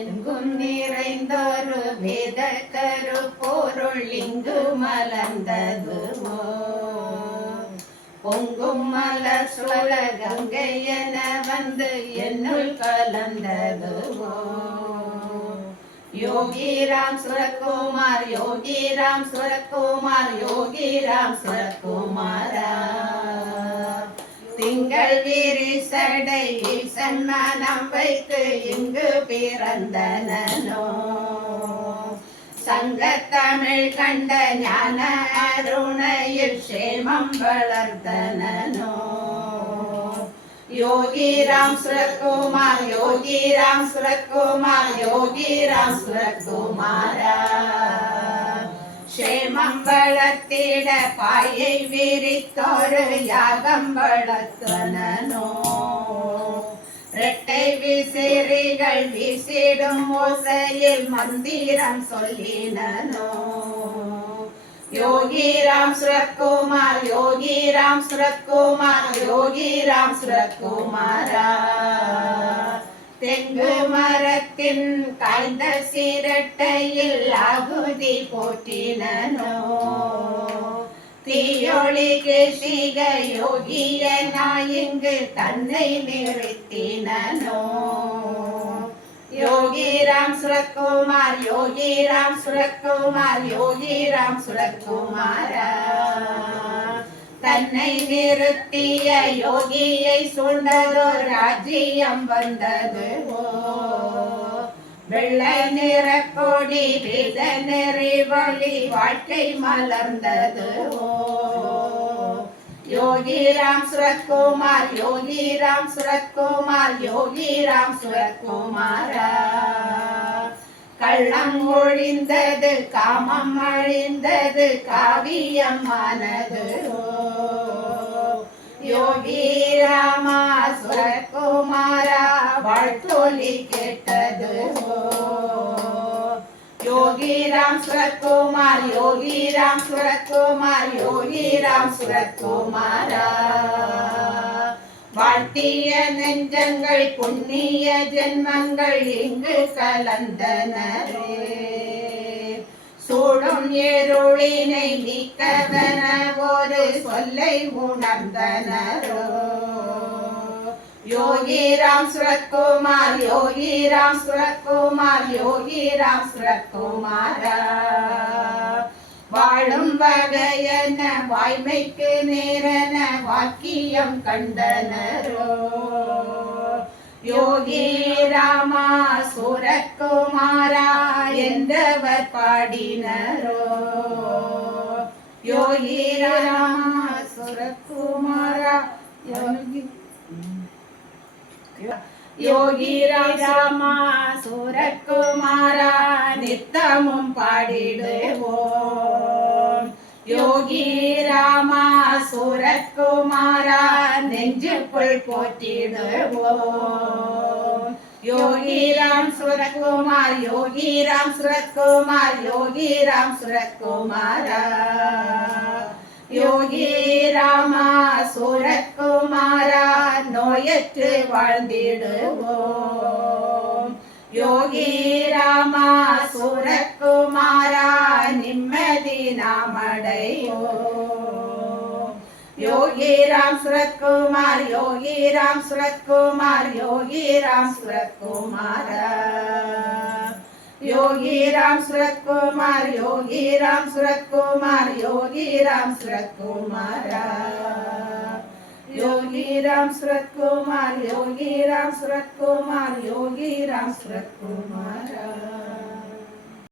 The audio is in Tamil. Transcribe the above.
எங்கும் நிறைந்தொரு வேத கரு பொருள் இங்கு மலர்ந்ததுவோ பொங்கும் மலர் சோழ கங்கை என வந்து என்னுள் கலந்ததுவோ யோகி ராம் சுரகுமார் யோகி ராம் சுரகுமார் யோகி ராம் சுரகுமாரா திங்கள் வீரி சடை சன்மானம் வைத்து இங்கு பிறந்தனோ சங்கத்தமிழ் கண்ட ஞான அருணையில் சேமம் வளர்த்தனோ யோகி ராம் சுரகுமார் யோகி ராம் சுரகுமார் யோகி ராம் சுரகுமாரா சேமம் பாயை விரித்தோரு யாகம் ரெட்டை விசிறிகள் வீசிடும் ஓசையில் மந்திரம் சொல்லினோ யோகிராம் சுரத்குமார் யோகிராம் சுரத்குமார் யோகிராம் சுரத்குமாரா? தெங்கு மர மரத்தின் காய்ந்த சீரட்டையில் அகுதி போற்றினோ தீயொழிக்கு ஸ்ரீக யோகிய நாயிங்கு தன்னை நிறுத்தினோ யோகி ராம் சுரத்குமார் யோகி ராம் சுரத்குமார் யோகி ராம் சுரத்குமாரா. தன்னை நிறுத்திய யோகியை சூழ்ந்ததோ ராஜ்யம் வந்தது. வெள்ளை நிற கொடி வேத நெறிவழி வாழ்க்கை மலர்ந்தது. யோகி ராம் சுரத்குமார் யோகி ராம் சுரத்குமார் யோகி ராம் சுரத்குமாரா. கள்ளம் ஒழிந்தது காமம் அழிந்தது காவியம் ஆனது. யோகி ராம வாழ்த்தொலி கேட்டது யோகிராம் சுரத்குமார் யோகிராம் சுரத்குமார் யோகிராம் சுரத்குமாரா வாழ்த்திய நெஞ்சங்கள் புண்ணிய ஜென்மங்கள் இங்கு கலந்தனரே சூடும் ஏருளினை நீக்கவன ஒரு சொல்லை உணர்ந்தனரோ யோகி ராம் சுரத்குமார் யோகி ராம் சுரத்குமார் யோகி ராம் சுரத்குமாரா வாழும் வகையன வாய்மைக்கு நேரன வாக்கியம் கண்டனரோ. யோகி ராமா சுரக்குமாரா என்றவர் பாடினரோ. யோகி ராமா யோகி ராமா சுரக்குமாரா நித்தமும் பாடிடுவோம். யோகி ராமா சுரக்குமாரா நெஞ்சுக்குள் போற்றிடுவோம். யோகி ராம் சுரக்குமார் யோகி ராம் சுரக்குமார் யோகி ராமா சுரக்குமாரா நோயற்று வாழ்ந்திடுவோம். யோகி ராமா சுரக்குமாரா நிம்மதி நாமடையோம் யோகி ராம் சுரத்குமார் யோகி ராம் சுரத்குமார் யோகி ராம் சுரத்குமாரா. யோகி ராம் சுரத்குமார் யோகி ராம் சுரத்குமார் யோகி ராம் சுரத்குமாரா யோகி ராம் சுரத்குமார் யோகி ராம் சுரத்குமார் யோகி ராம் சுரத்குமாரா